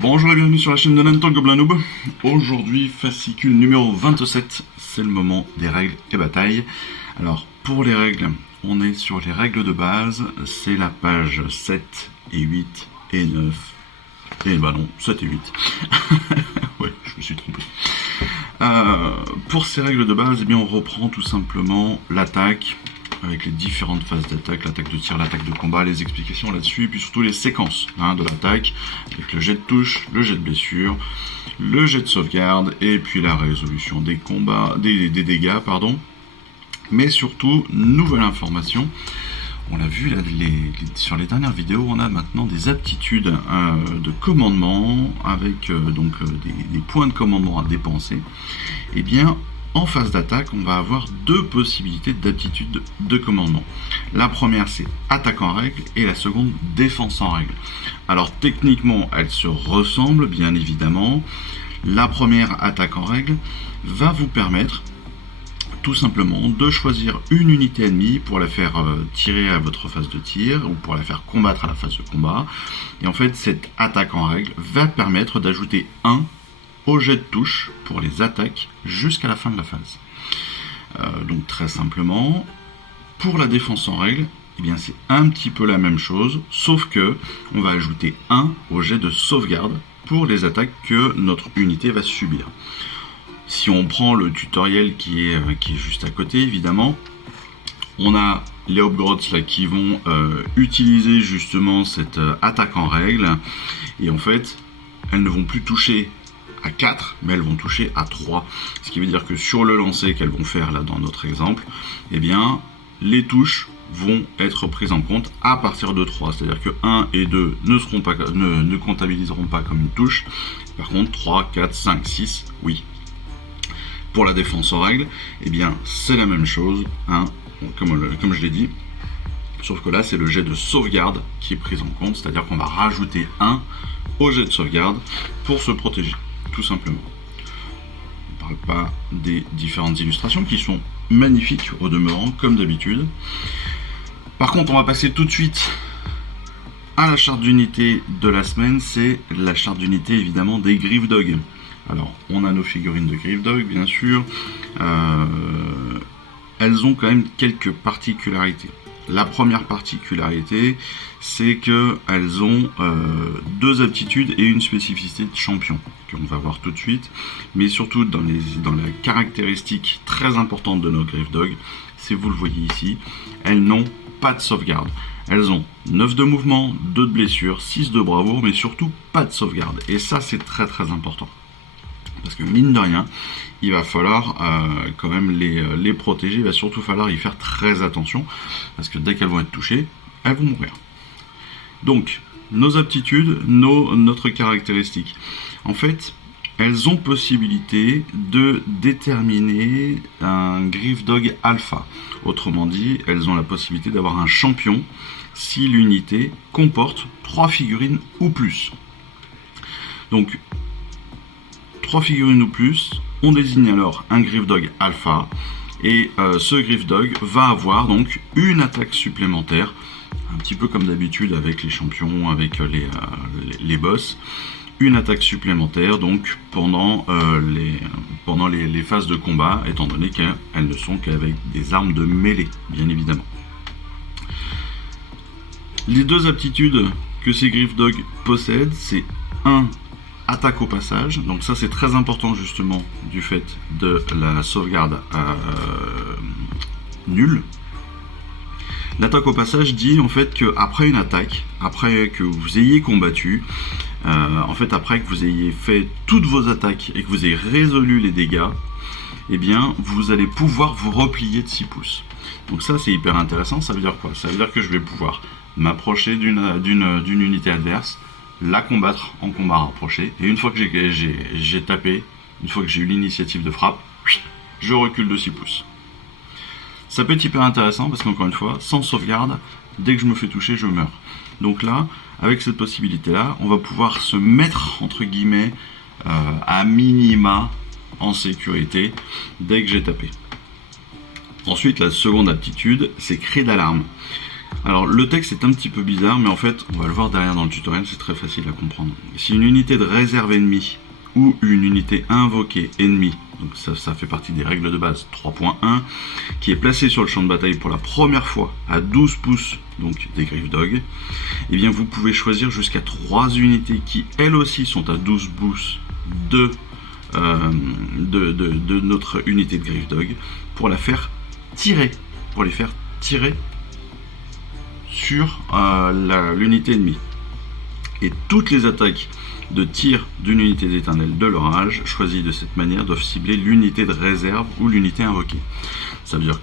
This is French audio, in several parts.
Bonjour et bienvenue sur la chaîne de Nanto le Gobelin Noob. Aujourd'hui, fascicule numéro 27, c'est le moment des règles et batailles. Alors, pour les règles, on est sur les règles de base, c'est la page 7 et 8 et 9. Et bah non, 7 et 8. Ouais, je me suis trompé. Pour ces règles de base, eh bien, on reprend tout simplement l'attaque, avec les différentes phases d'attaque, l'attaque de tir, l'attaque de combat, les explications là-dessus, et puis surtout les séquences de l'attaque, avec le jet de touche, le jet de blessure, le jet de sauvegarde, et puis la résolution des combats, des dégâts, pardon. Mais surtout, nouvelle information, on l'a vu là, sur les dernières vidéos, on a maintenant des aptitudes de commandement, avec des points de commandement à dépenser. Et bien, en phase d'attaque, on va avoir deux possibilités d'aptitude de commandement. La première, c'est attaque en règle, et la seconde, défense en règle. Alors techniquement, elles se ressemblent, bien évidemment. La première, attaque en règle, va vous permettre tout simplement de choisir une unité ennemie pour la faire tirer à votre phase de tir, ou pour la faire combattre à la phase de combat. Et en fait, cette attaque en règle va permettre d'ajouter 1 au jet de touche pour les attaques jusqu'à la fin de la phase. Donc très simplement, pour la défense en règle, eh bien c'est un petit peu la même chose, sauf que on va ajouter 1 au jet de sauvegarde pour les attaques que notre unité va subir. Si on prend le tutoriel qui est juste à côté, évidemment, on a les Hobgrots là qui vont utiliser justement cette attaque en règle, et en fait, elles ne vont plus toucher à 4, mais elles vont toucher à 3. Ce qui veut dire que sur le lancer qu'elles vont faire là dans notre exemple, eh bien, les touches vont être prises en compte à partir de 3. C'est-à-dire que 1 et 2 ne comptabiliseront pas comme une touche. Par contre, 3, 4, 5, 6, oui. Pour la défense en règle, eh bien, c'est la même chose, comme je l'ai dit. Sauf que là, c'est le jet de sauvegarde qui est pris en compte. C'est-à-dire qu'on va rajouter 1 au jet de sauvegarde pour se protéger. Tout simplement. On ne parle pas des différentes illustrations qui sont magnifiques au demeurant, comme d'habitude. Par contre, on va passer tout de suite à la charte d'unité de la semaine. C'est la charte d'unité évidemment des Griffdog. Alors, on a nos figurines de Griffdog, bien sûr. Elles ont quand même quelques particularités. La première particularité, c'est qu'elles ont deux aptitudes et une spécificité de champion, qu'on va voir tout de suite. Mais surtout, dans la caractéristique très importante de nos Griffdog, c'est, vous le voyez ici, elles n'ont pas de sauvegarde. Elles ont 9 de mouvement, 2 de blessure, 6 de bravoure, mais surtout pas de sauvegarde. Et ça, c'est très très important. Parce que mine de rien, il va falloir quand même les protéger, il va surtout falloir y faire très attention, parce que dès qu'elles vont être touchées, elles vont mourir. Donc, nos aptitudes, notre caractéristique. En fait, elles ont possibilité de déterminer un Griffdog alpha. Autrement dit, elles ont la possibilité d'avoir un champion si l'unité comporte 3 figurines ou plus. Donc, 3 figurines ou plus, on désigne alors un Griffdog alpha, et ce Griffdog va avoir donc une attaque supplémentaire, un petit peu comme d'habitude avec les champions, avec les boss, une attaque supplémentaire donc pendant les phases de combat, étant donné qu'elles ne sont qu'avec des armes de mêlée, bien évidemment. Les deux aptitudes que ces Griffdog possèdent, c'est 1. Attaque au passage, donc ça c'est très important justement du fait de la sauvegarde nulle. L'attaque au passage dit en fait qu'après une attaque, après que vous ayez combattu, en fait après que vous ayez fait toutes vos attaques et que vous ayez résolu les dégâts, eh bien vous allez pouvoir vous replier de 6 pouces. Donc ça c'est hyper intéressant, ça veut dire quoi? Ça veut dire que je vais pouvoir m'approcher d'une unité adverse, la combattre en combat rapproché, et une fois que j'ai tapé, une fois que j'ai eu l'initiative de frappe, je recule de 6 pouces. Ça peut être hyper intéressant parce qu'encore une fois, sans sauvegarde, dès que je me fais toucher, je meurs. Donc là, avec cette possibilité-là, on va pouvoir se mettre, entre guillemets, à minima en sécurité dès que j'ai tapé. Ensuite, la seconde aptitude, c'est cri d'alarme. Alors le texte est un petit peu bizarre, mais en fait, on va le voir derrière dans le tutoriel, c'est très facile à comprendre. Si une unité de réserve ennemie ou une unité invoquée ennemie, donc ça fait partie des règles de base 3.1, qui est placée sur le champ de bataille pour la première fois à 12 pouces, donc des Griff Dog, eh bien vous pouvez choisir jusqu'à 3 unités qui elles aussi sont à 12 pouces de notre unité de Griff Dog pour la faire tirer, pour les faire tirer sur l'unité ennemie. Et toutes les attaques de tir d'une unité d'éternel de l'orage choisies de cette manière doivent cibler l'unité de réserve ou l'unité invoquée. Ça veut dire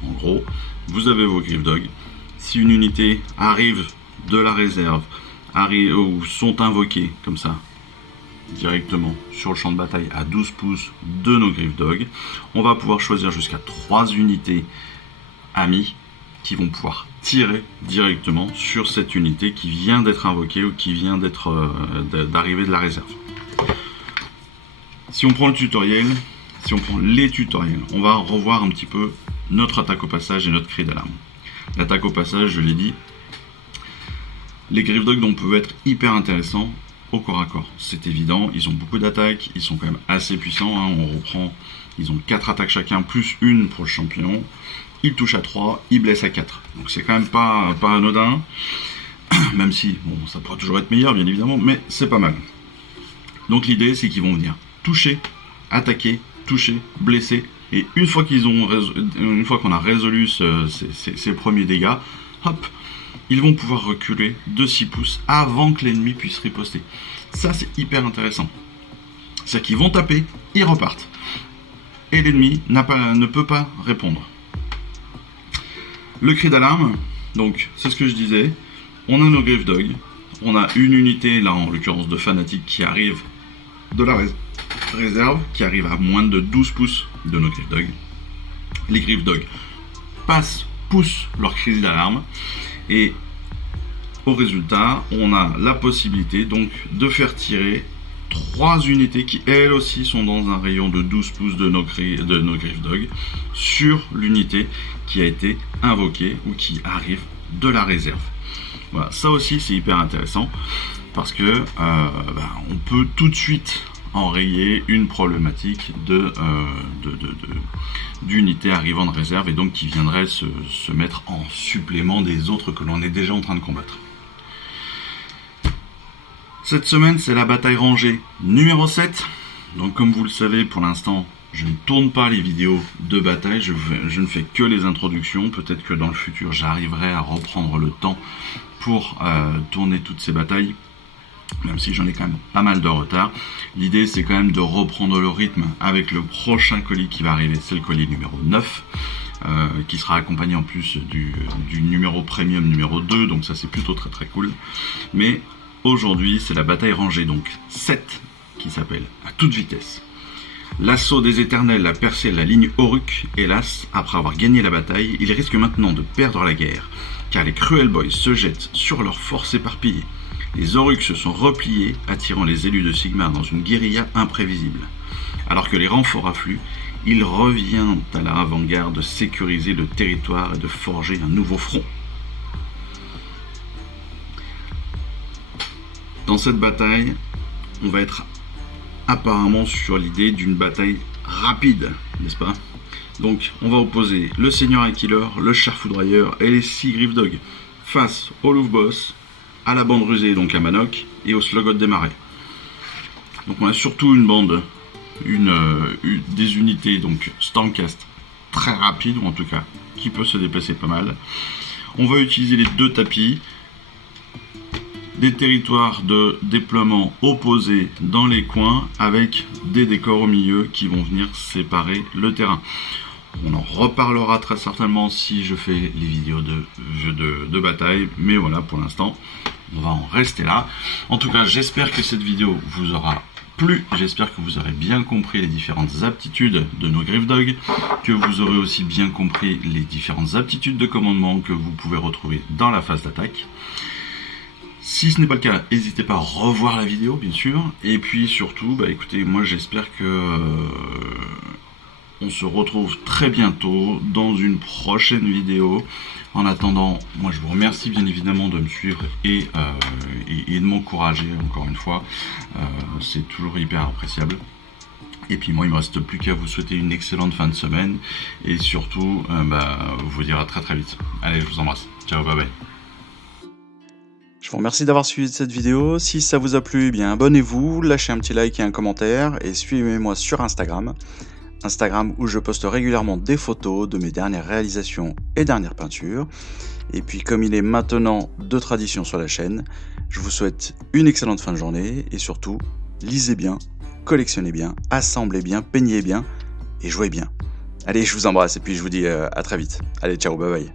qu'en gros, vous avez vos Griff Dog. Si une unité arrive de la réserve, ou sont invoqués comme ça, directement sur le champ de bataille à 12 pouces de nos Griff Dog, on va pouvoir choisir jusqu'à 3 unités amies qui vont pouvoir tirer directement sur cette unité qui vient d'être invoquée ou qui vient d'arriver de la réserve. Si on prend le tutoriel, si on prend les tutoriels, on va revoir un petit peu notre attaque au passage et notre cri d'alarme. L'attaque au passage, je l'ai dit, les Griff Dog donc peuvent être hyper intéressants au corps à corps. C'est évident, ils ont beaucoup d'attaques, ils sont quand même assez puissants, hein. On reprend, ils ont 4 attaques chacun, plus une pour le champion. Ils touchent à 3, ils blessent à 4. Donc c'est quand même pas anodin, même si bon, ça pourra toujours être meilleur bien évidemment, mais c'est pas mal. Donc l'idée c'est qu'ils vont venir toucher, attaquer, toucher, blesser, et une fois qu'on a résolu ces premiers dégâts, hop, ils vont pouvoir reculer de 6 pouces avant que l'ennemi puisse riposter. Ça c'est hyper intéressant. C'est-à-dire qu'ils vont taper, ils repartent. Et l'ennemi ne peut pas répondre. Le cri d'alarme, donc c'est ce que je disais, on a nos Griff Dog, on a une unité, là en l'occurrence de fanatiques, qui arrive de la réserve, qui arrive à moins de 12 pouces de nos Griff Dog. Les Griff Dog poussent leur cri d'alarme, et au résultat, on a la possibilité donc de faire tirer 3 unités qui elles aussi sont dans un rayon de 12 pouces de nos Griff Dog sur l'unité qui a été invoquée ou qui arrive de la réserve. Voilà, ça aussi c'est hyper intéressant parce que on peut tout de suite enrayer une problématique d'unité arrivant de réserve et donc qui viendrait se mettre en supplément des autres que l'on est déjà en train de combattre. Cette semaine, c'est la bataille rangée numéro 7. Donc comme vous le savez, pour l'instant, je ne tourne pas les vidéos de bataille, je ne fais que les introductions. Peut-être que dans le futur, j'arriverai à reprendre le temps pour tourner toutes ces batailles, même si j'en ai quand même pas mal de retard. L'idée, c'est quand même de reprendre le rythme avec le prochain colis qui va arriver, c'est le colis numéro 9. Qui sera accompagné en plus du numéro premium numéro 2, donc ça c'est plutôt très très cool. Mais aujourd'hui, c'est la bataille rangée, donc 7, qui s'appelle à toute vitesse. L'assaut des éternels a percé la ligne Oruk. Hélas, après avoir gagné la bataille, ils risquent maintenant de perdre la guerre, car les Cruel Boys se jettent sur leurs forces éparpillées. Les Oruk se sont repliés, attirant les élus de Sigmar dans une guérilla imprévisible. Alors que les renforts affluent, il revient à la avant-garde de sécuriser le territoire et de forger un nouveau front. Dans cette bataille, on va être apparemment sur l'idée d'une bataille rapide, n'est-ce pas? Donc on va opposer le Seigneur Aquilor, le Char Foudroyeur et les 6 Griff Dog face au Louvre Boss, à la bande rusée, donc à Manok, et au Slogot des Marais. Donc on a surtout une bande, des unités, donc Stormcast très rapide, ou en tout cas qui peut se déplacer pas mal. On va utiliser les 2 tapis, des territoires de déploiement opposés dans les coins avec des décors au milieu qui vont venir séparer le terrain. On en reparlera très certainement si je fais les vidéos de bataille, mais voilà, pour l'instant on va en rester là. En tout cas, j'espère que cette vidéo vous aura plu, j'espère que vous aurez bien compris les différentes aptitudes de nos Griff Dog, que vous aurez aussi bien compris les différentes aptitudes de commandement que vous pouvez retrouver dans la phase d'attaque. Si ce n'est pas le cas, n'hésitez pas à revoir la vidéo, bien sûr. Et puis surtout, écoutez, moi j'espère que On se retrouve très bientôt dans une prochaine vidéo. En attendant, moi je vous remercie bien évidemment de me suivre et de m'encourager encore une fois. C'est toujours hyper appréciable. Et puis moi il me reste plus qu'à vous souhaiter une excellente fin de semaine et surtout vous dire à très très vite. Allez, je vous embrasse. Ciao, bye bye. Je vous remercie d'avoir suivi cette vidéo. Si ça vous a plu, eh bien abonnez-vous, lâchez un petit like et un commentaire et suivez-moi sur Instagram. Instagram où je poste régulièrement des photos de mes dernières réalisations et dernières peintures. Et puis comme il est maintenant de tradition sur la chaîne, je vous souhaite une excellente fin de journée et surtout, lisez bien, collectionnez bien, assemblez bien, peignez bien et jouez bien. Allez, je vous embrasse et puis je vous dis à très vite. Allez, ciao, bye bye.